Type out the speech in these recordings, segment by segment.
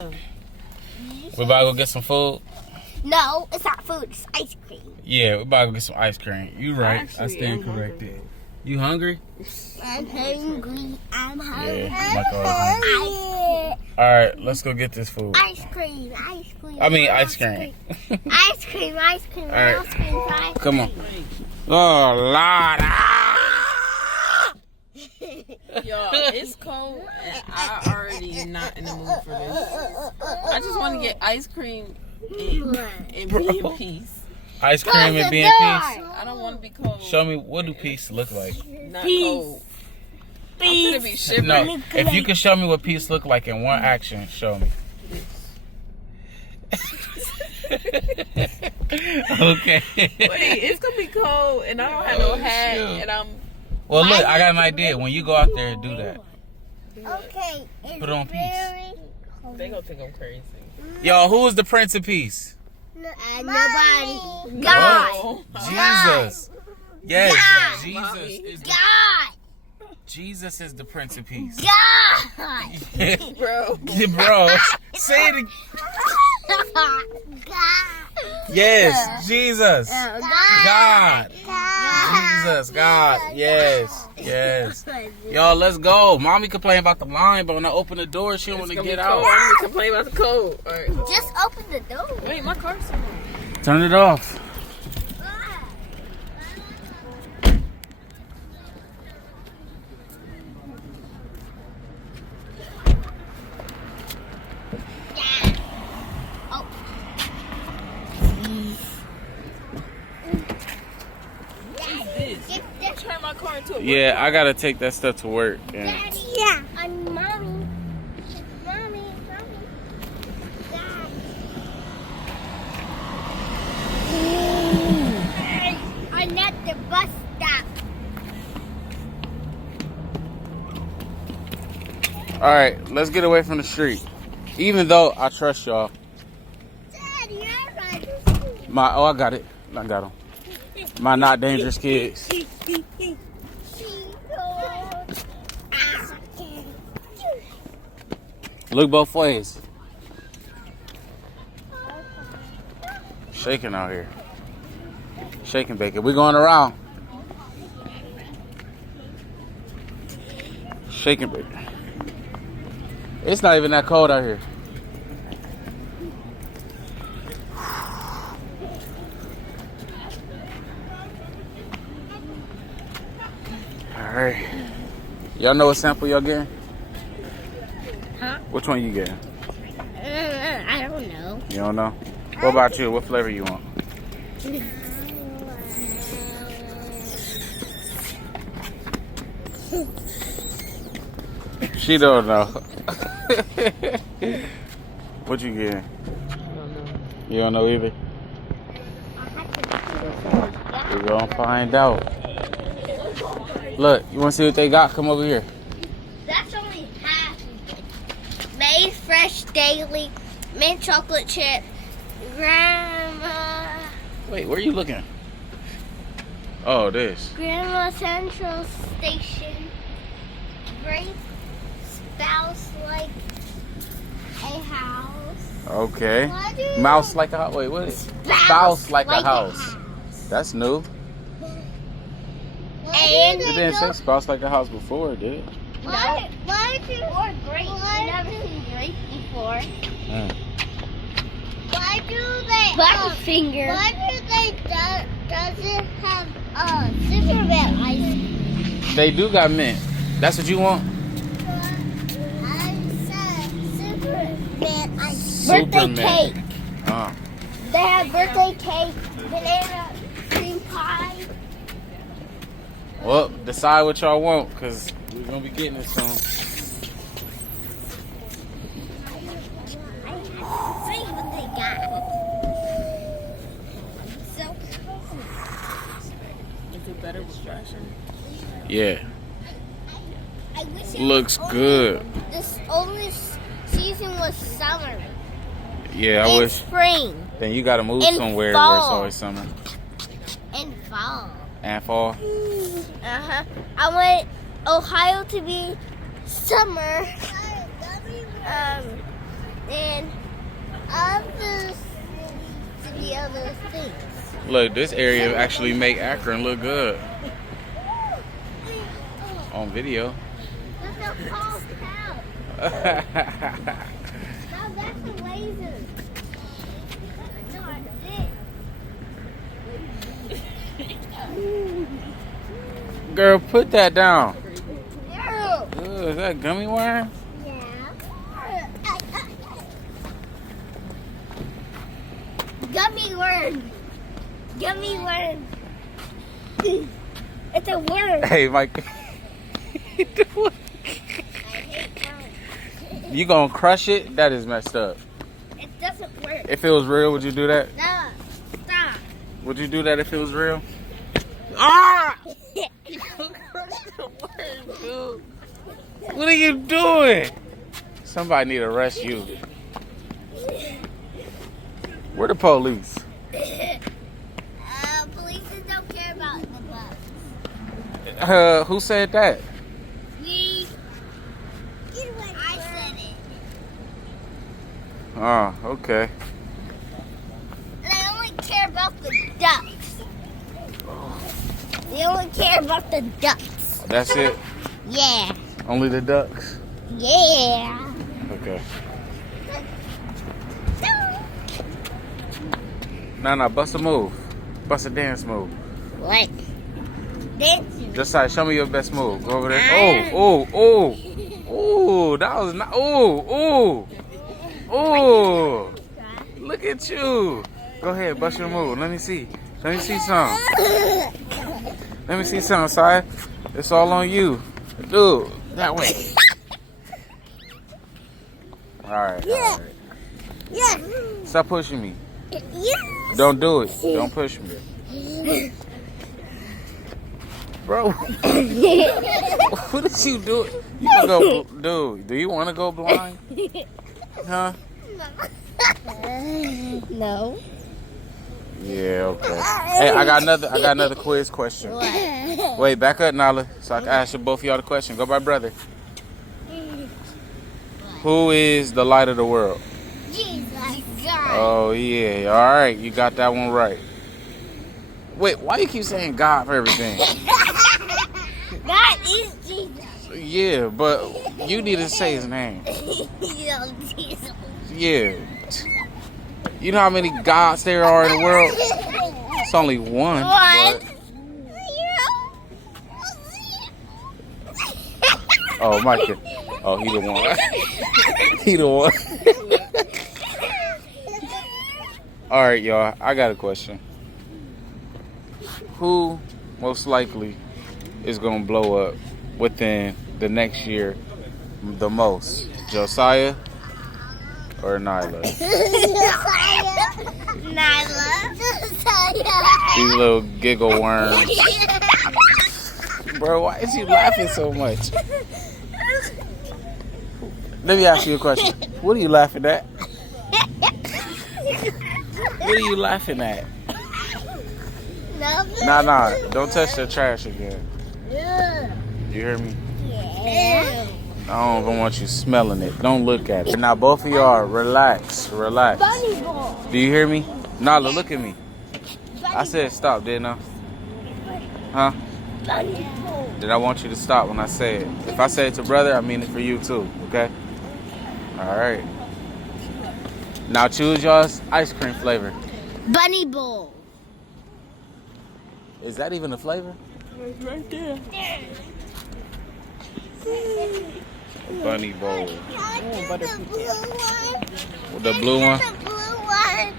We about to go get some food? No, it's not food. It's ice cream. Yeah, we about to go get some ice cream. You right. I stand corrected. You hungry? I'm hungry. I'm hungry. Yeah, hungry. Alright, let's go get this food. Ice cream. Ice cream. I mean ice cream. Ice cream. Ice cream. All right. Ice cream. Ice cream. Come on. Oh, Lord. Y'all, it's cold and I already not in the mood for this. I just want to get ice cream and be in peace. Ice cream and be in peace? I don't want to be cold. Show me, what do peace look like? Not cold. I'm gonna be shivering. No, if you can show me what peace look like in one action, show me. Okay. Wait, it's gonna be cold and I don't have no hat and I'm. Well, look, I got an idea. When you go out there, do that. Okay. Put on peace. They gonna think I'm crazy. Yo, who is the Prince of Peace? Nobody. God. Oh. Jesus. Yes, God. Jesus is the, God. Jesus is the Prince of Peace. God. Bro, say it again. God. Yes, Jesus. God. God. Jesus, God. Yes, yes. Y'all, let's go. Mommy complain about the line, but when I open the door, she don't want to get out. I'm gonna complain about the cold. All right. Just open the door. Wait, my car's still on. Turn it off. Turn my car into a Yeah, I gotta take that stuff to work. Yeah. Daddy. Yeah. I'm mommy. Mommy. Dad. I'm at the bus stop. All right, let's get away from the street. Even though I trust y'all. Daddy, I I got it. I got them. My not dangerous kids. Look both ways. Shaking out here. Shaking bacon. We going around. Shaking bacon. It's not even that cold out here. Alright. Y'all know what sample y'all getting? Huh? Which one you getting? I don't know. You don't know? What about you? What flavor you want? She don't know. What you getting? I don't know. You don't know either? We're gonna find out. Look, you wanna see what they got? Come over here. That's only half. Made fresh daily, mint chocolate chip, Grandma Wait, where are you looking? Oh, this. Grandma Central Station, great spouse like a house. Okay. Why do you Mouse like a house. Wait, what is it? Spouse like a house. That's new. And It didn't say spouse like a house before, it did. why do or great? I've never seen great before. Why do they? Butterfinger. Why do they doesn't have Superman ice? They do got mint. That's what you want? I said Superman ice. Superman. Birthday cake. Uh, They have birthday cake, banana cream pie. well, decide what y'all want, because we're going to be getting it soon. I have to see what they got. So Is it better distraction? Yeah. I wish it Looks was good. This only season was summer. Yeah, I and wish. spring Then you got to move and somewhere where it's fall. always summer. and fall. And fall. I want Ohio to be summer. and other the other things. Look, this area actually make Akron look good on video. That's a false cow. No, that's a laser. No, I did. Girl, put that down. No. Ugh, is that gummy worm? Yeah. Gummy worm. Gummy worm. It's a worm. Hey, Mike. I hate worms. You gonna crush it? That is messed up. It doesn't work. If it was real, would you do that? No. Stop. Would you do that if it was real? Ah! You crushed the worm, dude. What are you doing? Somebody need to arrest you. Where the police? Police don't care about the bugs. Who said that? Me. I said it. Oh, okay. They only care about the ducks. They only care about the ducks. That's it? Yeah. Only the ducks? Yeah. Okay. Nah, bust a move. Bust a dance move. What? Dancing. Just like, show me your best move. Go over there. Oh. That was not. Oh. Look at you. Go ahead, bust your move. Let me see. Let me see some. Let me see some, Si. It's all on you. Dude, that way. All right. Yeah. Stop pushing me. Yeah. Don't do it. Don't push me. Bro, what did you do? You can go, dude. Do you want to go blind? Huh? No. Yeah, okay. Hey, I got another quiz question. What? Wait, back up, Nala, so I can ask you both of y'all the question. Go by brother. Who is the light of the world? Jesus God. Oh yeah, all right, you got that one right. Wait, why you keep saying God for everything? God is Jesus. Yeah, but you need to say his name. Jesus. Yeah. You know how many gods there are in the world? It's only one. One. But... Oh, Mike. Oh, he the one. He the one. All right, y'all. I got a question. Who most likely is going to blow up within the next year the most? Josiah or Nyla? Nyla. These little giggle worms. Bro, why is you laughing so much? Let me ask you a question. What are you laughing at? What are you laughing at? Nothing. Nah. Don't touch the trash again. Yeah. You hear me? Yeah. I don't even want you smelling it. Don't look at it. Now, both of y'all, relax. Bunny ball. Do you hear me? Nala, look at me. I said stop, didn't I? Huh? Bunny ball. Then I want you to stop when I say it. If I say it to brother, I mean it for you too, okay? All right. Now choose y'all's ice cream flavor. Bunny ball. Is that even a flavor? It's right there. Bunny bowl. The blue one. The blue one? The blue one.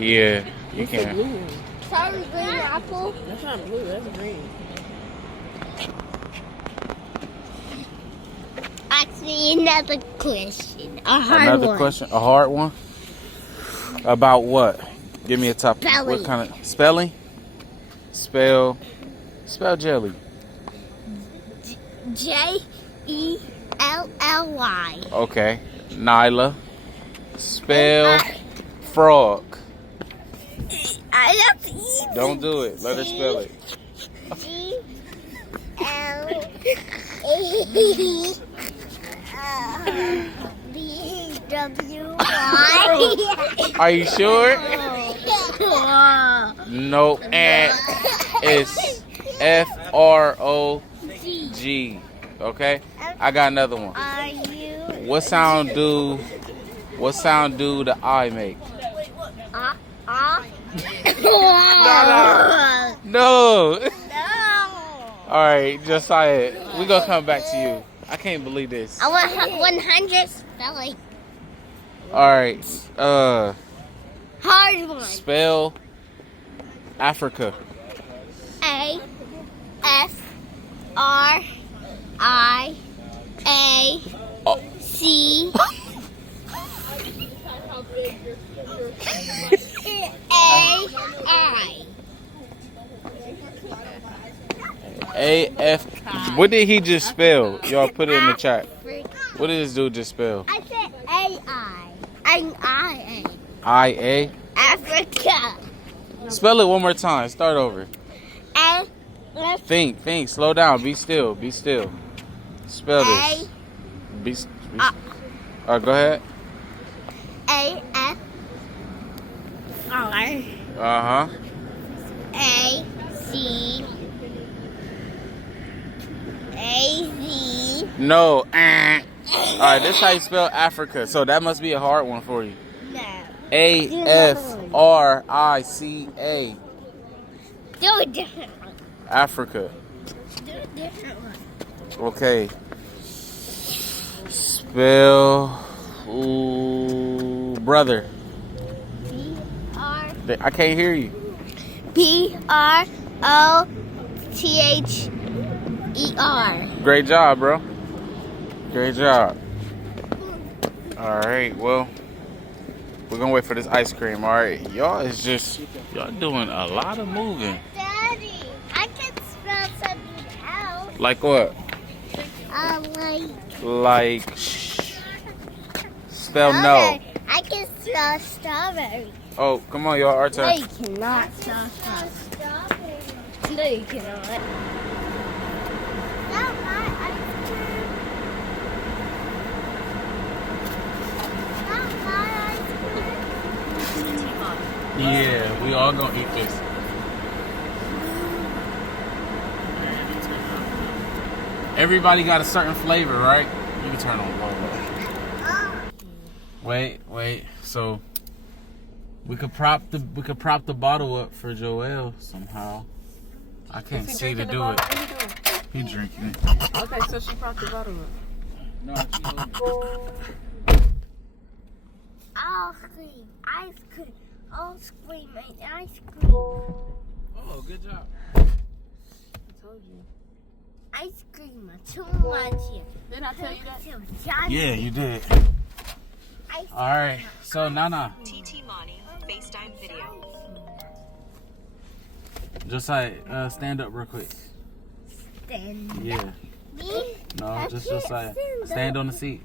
Yeah, you What's the can. blue one? Sorry, green apple. That's not blue, that's green. Actually, another question. A hard Another one. question, a hard one? About what? Give me a topic. Spelling. What kind of spelling? Spell jelly. Jelly. Okay. Nyla. Spell frog. I have to eat. Don't do it. Let her spell it. G-L-A-B. W-Y. Are you sure? No, and it's F-R-O-G. Okay? I got another one. Are you? What sound do the I make? No. No. Alright, Josiah, we gonna come back to you. I can't believe this. I want 100 spelling. Alright, Hard one. spell Africa. A-F-R-I-A-C. A-I. A-F. What did he just spell? Y'all put it in the chat. What did this dude just spell? I said A-I. I-A. I-A? Africa. Spell it one more time. Start over. A-F. Think. Slow down. Be still. Spell this. Alright, go ahead. A-F-R. Uh-huh. A-C. A-Z. No. Alright, this is how you spell Africa. So that must be a hard one for you. No. A-F-R-I-C-A. Do a different one. Africa. Do a different one. Okay. Spell brother. B-R. I can't hear you. B-R-O-T-H-E-R. Great job, bro. Great job. Alright, well, we're gonna wait for this ice cream, alright? Y'all doing a lot of moving. Daddy, I can spell something else. Like what? Like Spell no. I can spell strawberry. Oh, come on, y'all, our No, turn. you cannot spell strawberry. No, you cannot. Not my ice cream. Not my ice cream. Yeah, we all gonna eat this. Everybody got a certain flavor, right? You can turn on low. Wait. So we could prop the bottle up for Joel somehow. I can't see to do it. He drinking it. Okay, so she propped the bottle up. No, Ice cream. Ice cream. Ice cream. oh, good job. I told you. Ice cream. Too much here. Didn't I tell you that? Yeah, you did. Ice All right. So Nana, TT Monty FaceTime video. just stand up real quick. cream. Yeah. Me? No, just stand on the seat.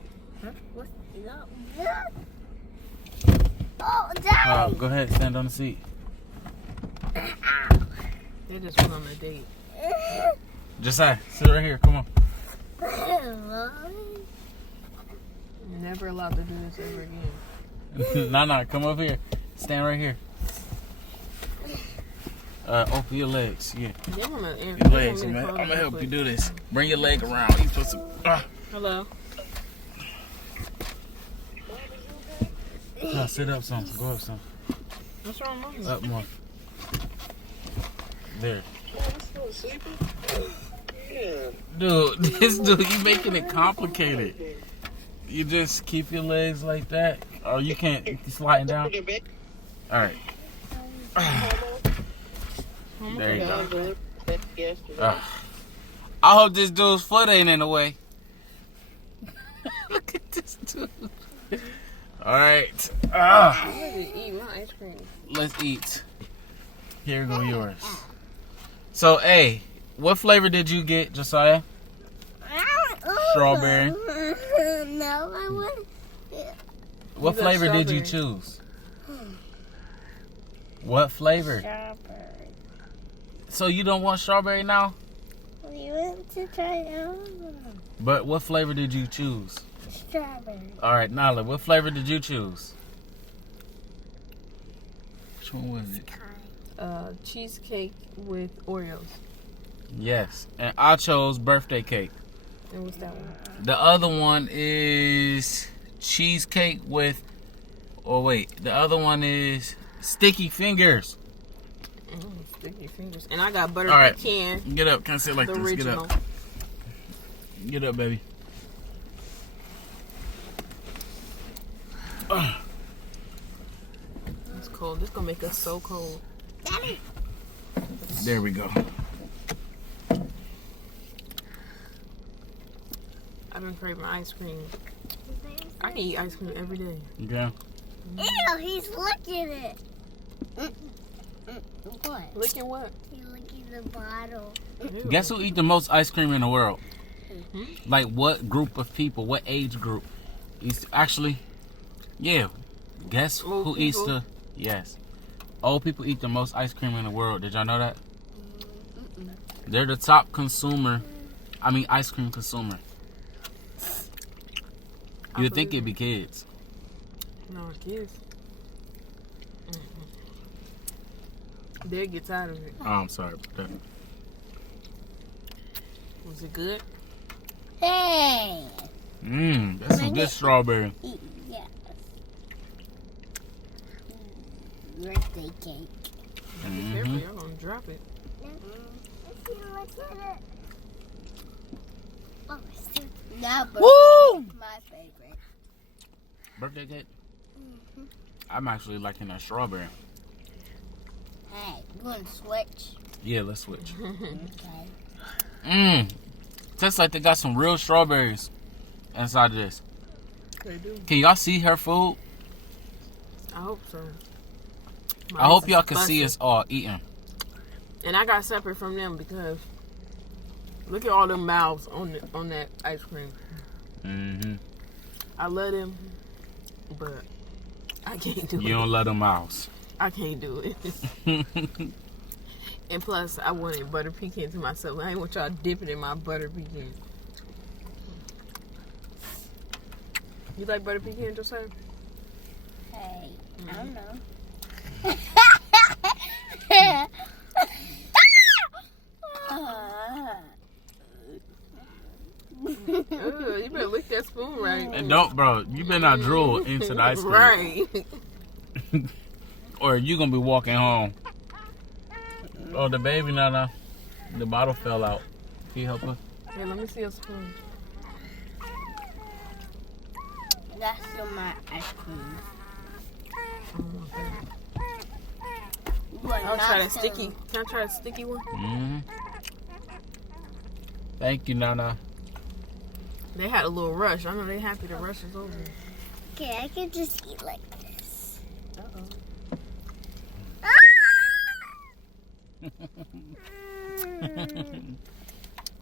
Oh, Daddy. Go ahead, stand on the seat. They just went on a date. Just sit right here. Come on. You're never allowed to do this ever again. Nana, come over here. Stand right here. Open your legs. Yeah. They wanna- Your they legs. want me to Man. close I'm gonna real help you quick. do this. Bring your leg around. You supposed to. Hello. No, sit up some. Go up some. What's wrong, Mom? Up more. There. Dude, this dude, you making it complicated. You just keep your legs like that. Or you can't slide down. Alright. There you go. I hope this dude's foot ain't in the way. Look at this dude. Alright. I'm ready to eat my ice cream. Let's eat. Here go yours. So, hey, what flavor did you get, Josiah? Strawberry. No, I want. What got flavor did you strawberry. choose? What flavor? Strawberry. So you don't want strawberry now? We went to try it. But what flavor did you choose? Strawberry. All right, Nala, what flavor did you choose? Which one was it? Cheesecake with Oreos. Yes, and I chose birthday cake. And what's that one? The other one is cheesecake with. Oh wait, the other one is sticky fingers. Sticky fingers. And I got butter All right, pecan. get up. Can I sit like The this? original. Get up. Get up, baby. It's cold. This gonna make us so cold. Daddy. There we go. I've been craving ice cream. I can eat ice cream every day. Okay. Ew, he's licking it. What? Licking what? He's licking the bottle. Ew. Guess who eat the most ice cream in the world? Like what group of people? What age group? Actually, yeah. Guess Old who eats people? the? Yes. Old people eat the most ice cream in the world. Did y'all know that? They're the top consumer. I mean, ice cream consumer. You'd think it'd be kids. No, kids. They get tired of it. Oh, I'm sorry. Was it good? Hey. That's some good strawberry. Yes. Birthday cake. Be careful, y'all gonna drop it. If you look at it. Oh, now Woo! my favorite. Birthday cake. I'm actually liking that strawberry. Hey, you want to switch? Yeah, let's switch. Okay. Tastes like they got some real strawberries inside of this. They do. Can y'all see her food? I hope so. I hope y'all can see us all eating. And I got separate from them because look at all them mouths on that ice cream. Mm-hmm. I love them, but I can't do it. You don't let them out. I can't do it. And plus, I wanted butter pecan to myself. I ain't want y'all dipping in my butter pecan. You like butter pecan, Josiah? Hey, I don't know. Ugh, you better lick that spoon right. And don't, bro, you better not drool into the ice cream. Right. Or you gonna be walking home. Oh, the baby, Nana. The bottle fell out. Can you help her? Hey, let me see a spoon. That's still my ice cream. I'll try that sticky. Can I try a sticky one? Mm-hmm. Thank you, Nana. They had a little rush. I know they happy the rush is over. Okay, I can just eat like this.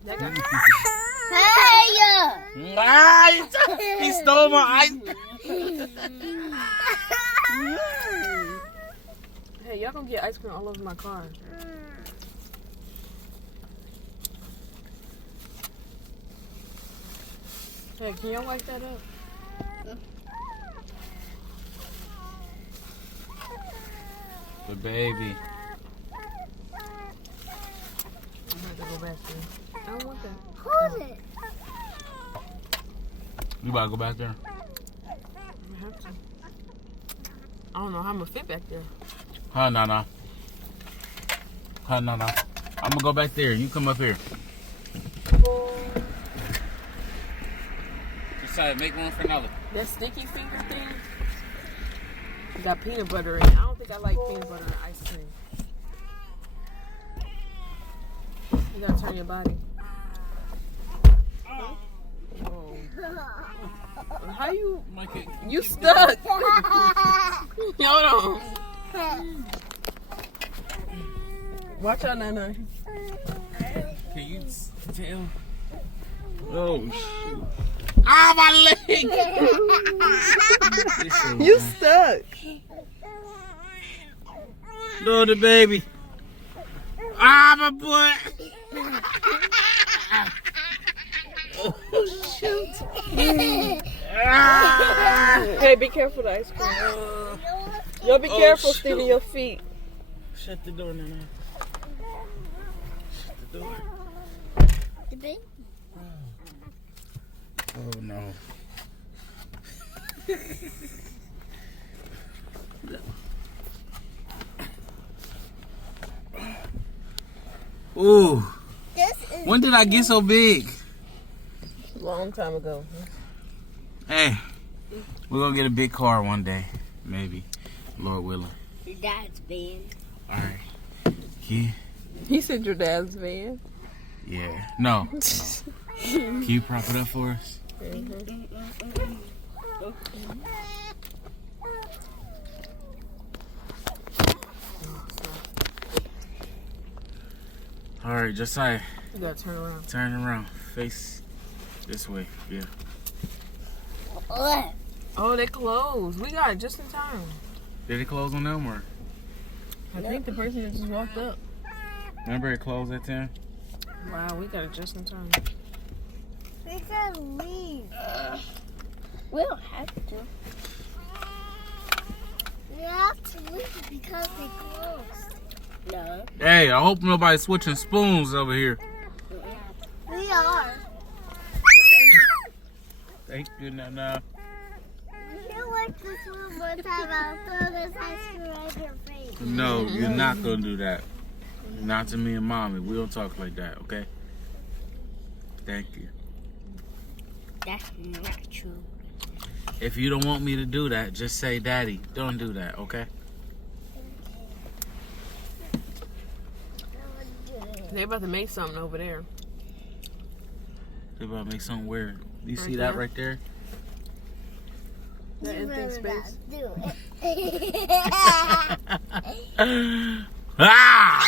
They got Hey! Ah, he stole my ice. Hey, y'all gonna get ice cream all over my car. Hey, can y'all wipe that up? The baby. I'm about to go back there. I don't want that. Hold it. You about to go back there? I have to. I don't know how I'm gonna fit back there. Huh, Nana? Huh, Nana? I'm gonna go back there. You come up here. Decide, make room for another. That sticky finger thing got peanut butter in it. I don't think I like peanut butter in ice cream. You gotta turn your body. Whoa. How you? You stuck. Hold on. Watch out, Nana. Can you tell? Oh, shoot. Ah, my leg! You stuck. No, the baby. Ah, my boy. Oh, shoot. Hey, be careful the ice cream. Yo, be careful, Stevie, your feet. Shut the door, Nana. Shut the door. The baby. Oh no. Ooh. This is When did I get so big? Long time ago. Hey, we're gonna get a big car one day, maybe. Lord willing. your dad's van. All right. Yeah. He said your dad's van. Yeah. No. Can you prop it up for us? All right, Josiah. You gotta turn around. Turn around. Face this way. Yeah. What? Oh, they closed. We got it just in time. Did it close on them or? I think the person that just walked up. Remember it closed at 10? Wow, we got it just in time. We gotta leave. We don't have to. We have to leave because they closed. No. Hey, I hope nobody's switching spoons over here. We are. Thank you, Nana. If you like this one more time, I'll throw this ice cream right in your face. No, you're not gonna do that. Not to me and Mommy. We don't talk like that, okay? Thank you. That's not true. If you don't want me to do that, just say, Daddy, don't do that, okay? They about to make something over there. They about to make something weird. You Right see that there? right there? That You empty better space. not do it. Ah!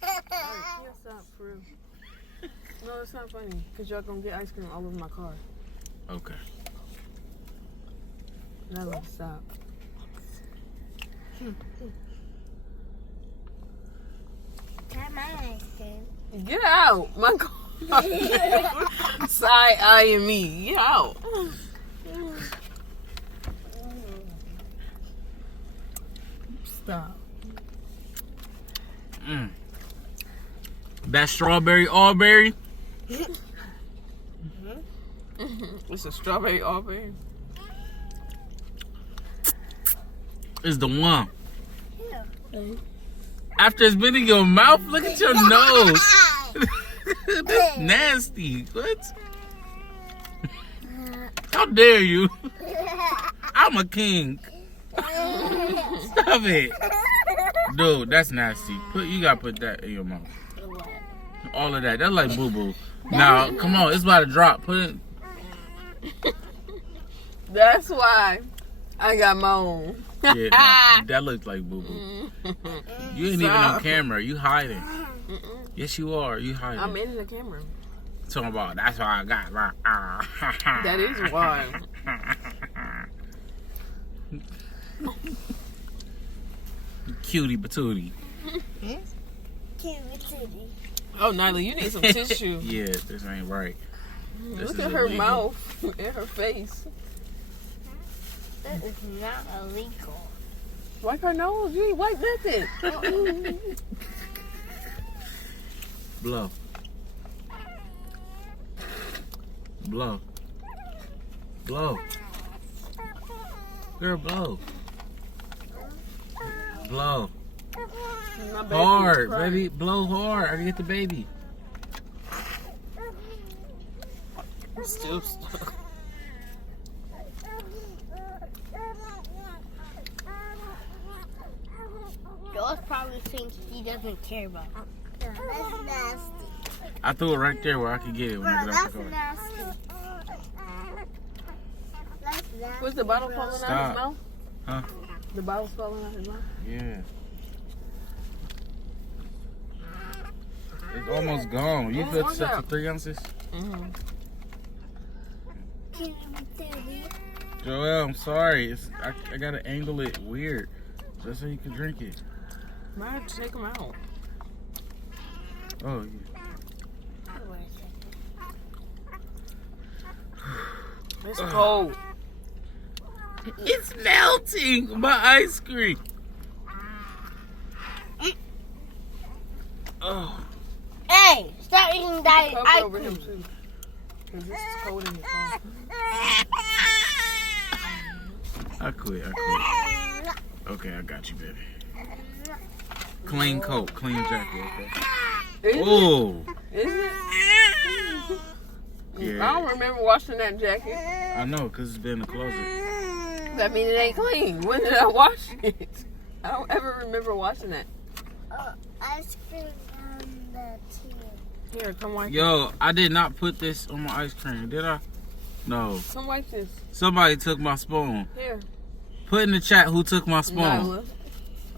Can't stop, for real. No, it's not funny. Because y'all gonna get ice cream all over my car. Okay. Now let's stop. Try my ice cream. Get out! My car. Side eyeing me. Get out. Stop. That strawberry all-berry? It's a strawberry all-berry. Is the one. Yeah. After it's been in your mouth, look at your nose. That's nasty. What? How dare you? I'm a king. Stop it. Dude, that's nasty. You gotta put that in your mouth. All of that. That's like boo-boo. Now, come on. It's about to drop. Put it. That's why I got my own. Yeah, that looks like boo-boo. You ain't even on Stop. camera. You hiding. Yes, you are. You hiding. I'm in the camera. Talking about, that's why I got my... That is why. Cutie patootie. Oh, Nyla, you need some tissue. Yeah, this ain't right. This Look is at her illegal. mouth and her face. That is not illegal. Wipe her nose. You ain't wipe nothing. Blow. Blow. Blow. Girl, blow. Blow. My baby Hard, is crying. baby. Blow hard. I can get the baby. Still stuck. Joel probably thinks he doesn't care about it. That's nasty. I threw it right there where I could get it when I get off That's the car. nasty. That's nasty. Was the bottle falling out his Stop. mouth? Huh? The bottle's falling out his mouth? Yeah. It's almost gone. You feel set for 3 ounces? Mm-hmm. Joel, I'm sorry. I gotta angle it weird just so you can drink it. Might have to take them out. Oh, yeah. It's cold. It's melting. My ice cream. Oh. Hey, stop eating that Cover ice over him cream. too. Cause this is cold in here. I quit. Okay, I got you, baby. Clean coat, clean jacket, okay? Oh! Is it? Yeah. I don't remember washing that jacket. I know, because it's been in the closet. That means it ain't clean. When did I wash it? I don't ever remember washing that. Ice cream on the tea. Here, come wipe Yo, I did not put this on my ice cream, did I? No. it. Come wipe this. Somebody took my spoon. Here. Put in the chat who took my spoon. Nyla.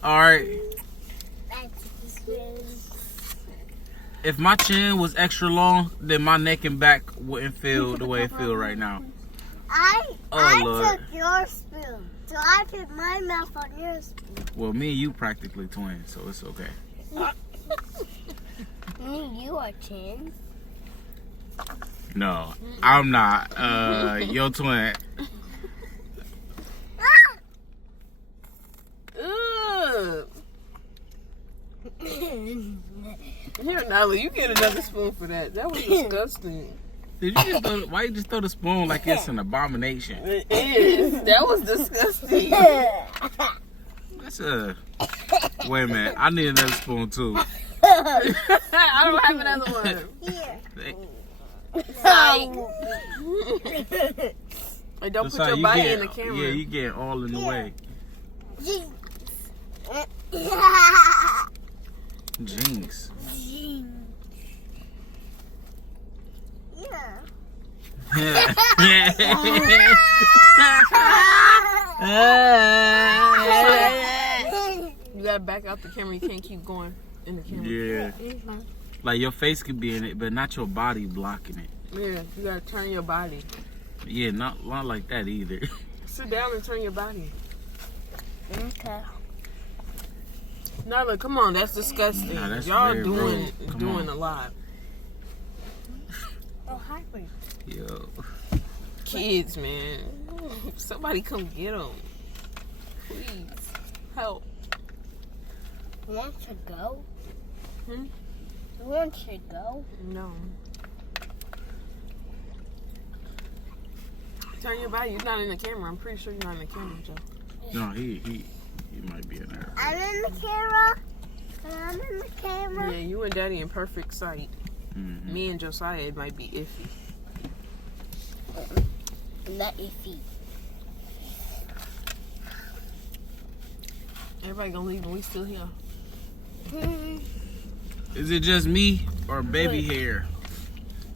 Alright. That's the spoon. If my chin was extra long, then my neck and back wouldn't feel the way it feel right now. I Lord. took your spoon, so I put my mouth on your spoon. Well, me and you practically twins, so it's okay. Me, you are twins. No, I'm not. Your twin. Ugh. Here, Nyla, you get another spoon for that. That was disgusting. Did you just why you just throw the spoon like it's an abomination? It is. That was disgusting. That's wait a minute. I need another spoon too. I don't have another one. Here. Hey, don't That's put how your you body get- in the camera. Yeah, you get all in the way. Jinx. You gotta back out the camera. You can't keep going in the camera. Yeah. Like your face could be in it, but not your body blocking it. Yeah, you gotta turn your body. Yeah, not like that either. Sit down and turn your body. Okay. Nyla, come on, that's disgusting. Nah, that's Y'all very doing rude. Come on. a lot. Oh, hi, Wray. Yo. Kids, man. Somebody come get them. Please. Help. You want to go? Hmm? You want to go? No. Turn your body. You're not in the camera. I'm pretty sure you're not in the camera, Joe. No, he might be in there. I'm in the camera. I'm in the camera. Yeah, you and Daddy in perfect sight. Mm-hmm. Me and Josiah, it might be iffy. Not iffy. Everybody gonna leave and we still here. Is it just me or baby hair?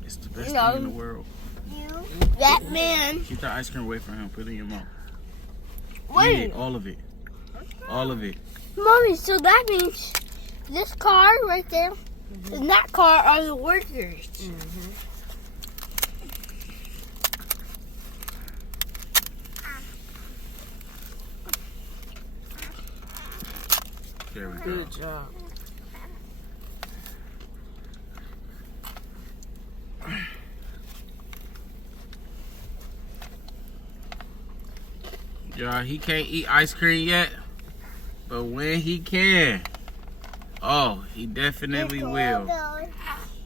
It's the best No. thing in the world. That man. Keep the ice cream away from him. Put it in your mouth. Wait. Yeah, all of it. All of it. Mommy, so that means this car right there and that car are the workers. Mm-hmm. There we go. Good job. Y'all, he can't eat ice cream yet, but when he can, oh, he definitely will. Here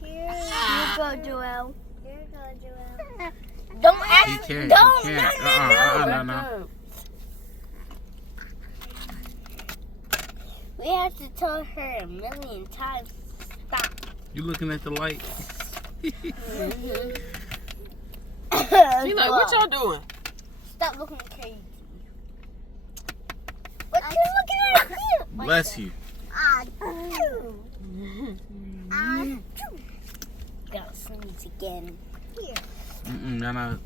you go, Joel. Here you go, Joel. Don't ask. He can't. Don't. He can't. No. Back No. up. We have to tell her a million times. Stop. You looking at the light? He like, what y'all doing? Stop looking crazy. What you looking at here? Bless you. Gotta sneeze again. Here. No.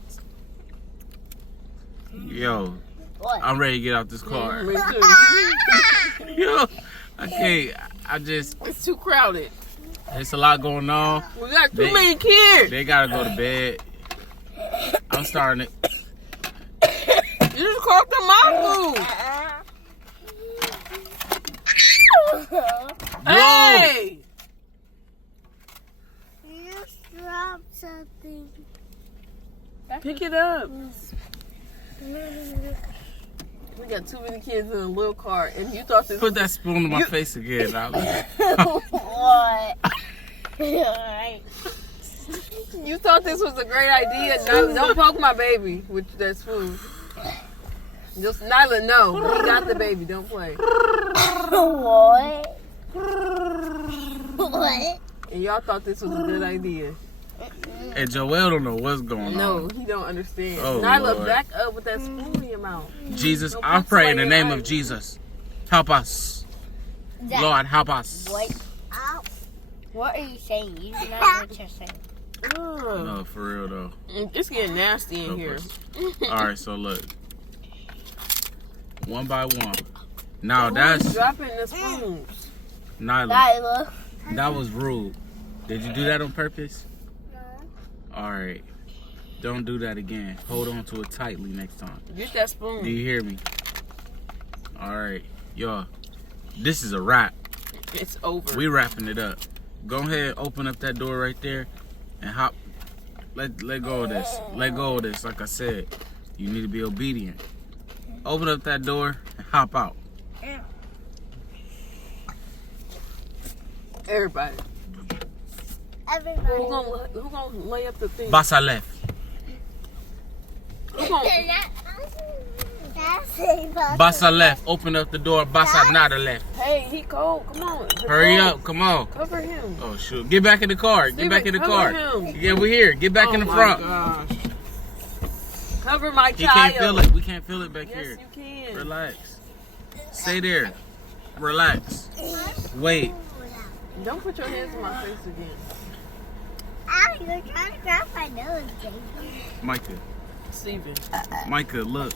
Yo, What? I'm ready to get out this car. Me too. Yo, I can't. I just, It's too crowded. it's a lot going on. We got too They- many kids. They gotta go to bed. I'm starting it. You just called them my food. Hey! You just dropped something. Pick it it up. We got too many kids in a little car, and you thought this. Put that spoon in my face again, Nyla. What? You thought this was a great idea. Nyla, don't poke my baby with that spoon. Just Nyla, no. We got the baby. Don't play. What? What? And y'all thought this was a good idea. And Joel don't know what's going on. No, he don't understand. Oh, Nyla, Lord. back up with that spoon in your mouth. Jesus, Don't I put pray in the somebody name in of Jesus. Help us. Lord, help us. What? Ow. What are you saying? You do not know what you're saying. Ugh. No, for real though. It's getting nasty in No here. question. All right, so look. One by one. Now Who's that's dropping the spoons. Nyla. Nyla. That was rude. Did you do that on purpose? No. All right. Don't do that again. Hold on to it tightly next time. Get that spoon. Do you hear me? All right, y'all. This is a wrap. It's over. We wrapping it up. Go ahead, open up that door right there, and hop. Let go of this. Let go of this. Like I said, you need to be obedient. Open up that door and hop out. Everybody. Everybody. Who gonna lay up the thing? Basa left. Who gonna, Basa left. Open up the door. Basa nada left. hey, he cold. Come on. Hurry up. Come on. Cover him. Oh shoot. Get back in the car. Get back in the Cover car. him. Yeah, we're here. Get back in the front. Gosh. Cover my He child. can't feel it. We can't feel it back Yes, here. you can. Relax. Stay there. Relax. Wait. Don't put your hands in my face again. Ow, you're trying to grab my nose, baby. Micah. Steven. Micah, look.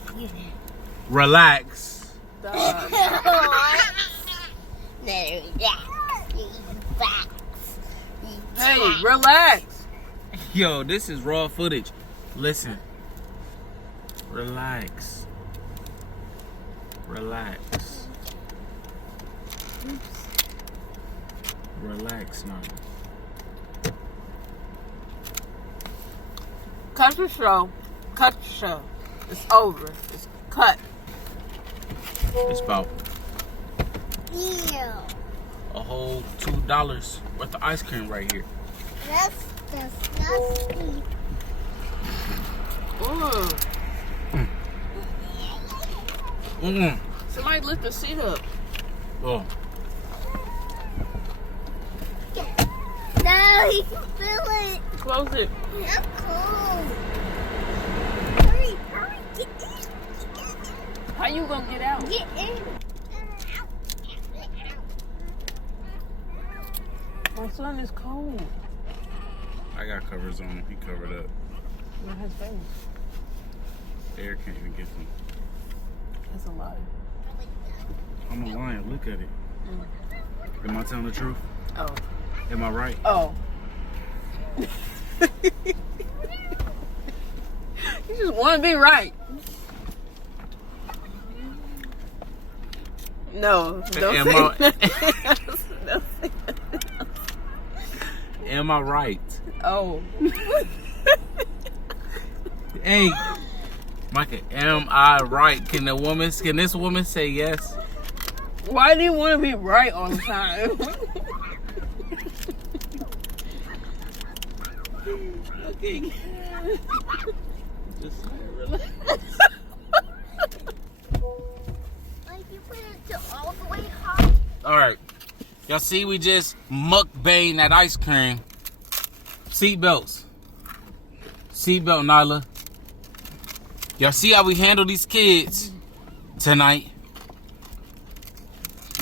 Relax. Stop. Hey, relax. Yo, this is raw footage. Listen. Relax. Relax. Relax now. Cut the show. Cut the show. It's over. It's cut. It's about Ew. a whole $2 worth of ice cream right here. That's disgusting. Ooh. Somebody lift the seat up. Oh. No, he can feel it. Close it. I'm cold. Hurry, hurry, get in. How you gonna get out? Get in. My son is cold. I got covers on him. He covered up. Not his face. Air can't even get him. That's a lie. I'm a lion. Look at it. Am I telling the truth? Oh. Am I right? Oh. You just want to be right. No. Don't Am say I- nothing else. Don't say nothing. Am I right? Oh. Hey, Micah, am I right? Can this woman say yes? Why do you want to be right all the time? Okay. Just relax. Like you put it to all the way hot. All right. Y'all see we just mukbang that ice cream. Seatbelts. Seatbelt, Nyla. Y'all see how we handle these kids tonight?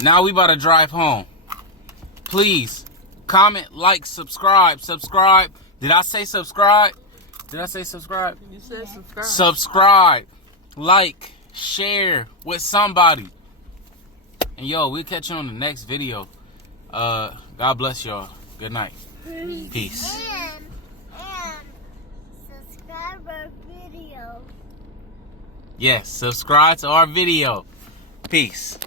Now we about to drive home. Please, comment, like, subscribe. Subscribe. Did I say subscribe? Did I say subscribe? You said subscribe. Subscribe. Like. Share with somebody. And yo, we'll catch you on the next video. God bless y'all. Good night. Peace. And subscribe our video. Yes, subscribe to our video. Peace.